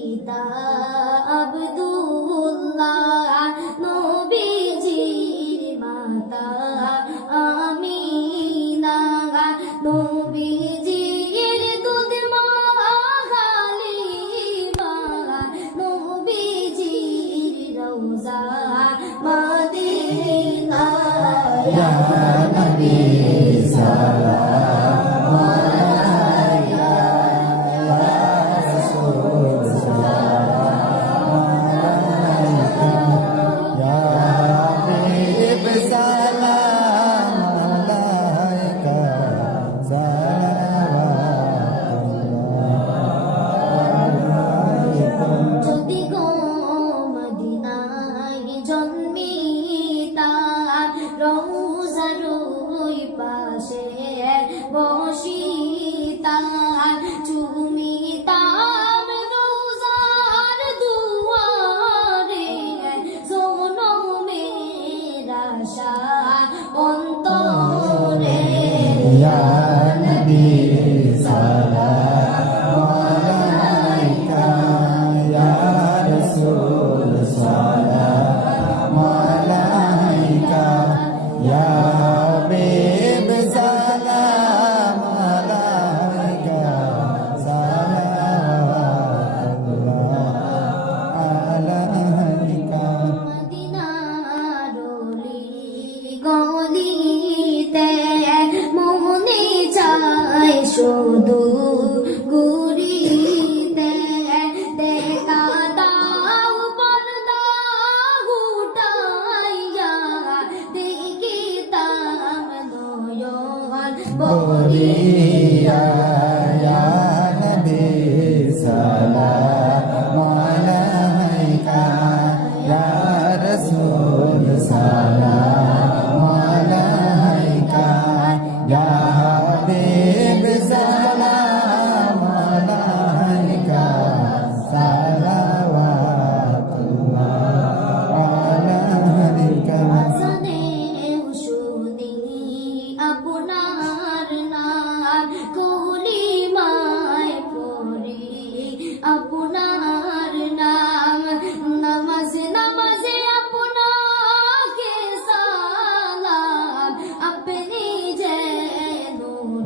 পিতা আব্দুল্লাহ নবীজির মাতা আমিনা নবীজির দুধ মা খালিমা নবীজির রওজা মাদিনা ইয়া নবী। পাশে বসিতাম চুমিতাম রোজার দুয়ারে সোনো মেরা অন্তরে। নবী সালা Ya বলি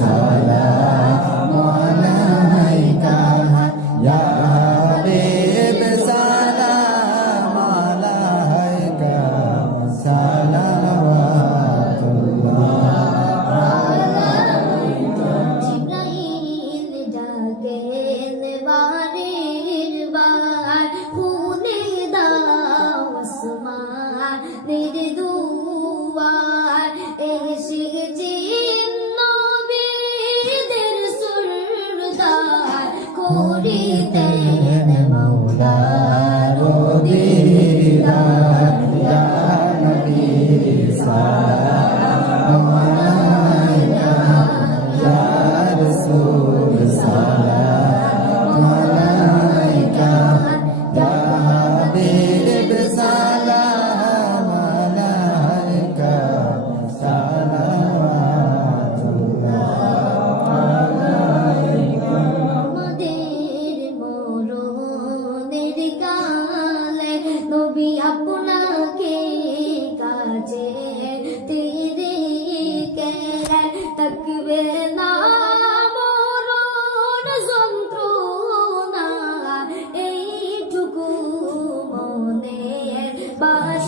Salam Rodita, Rodita, Rodita, Rodita, Rodita,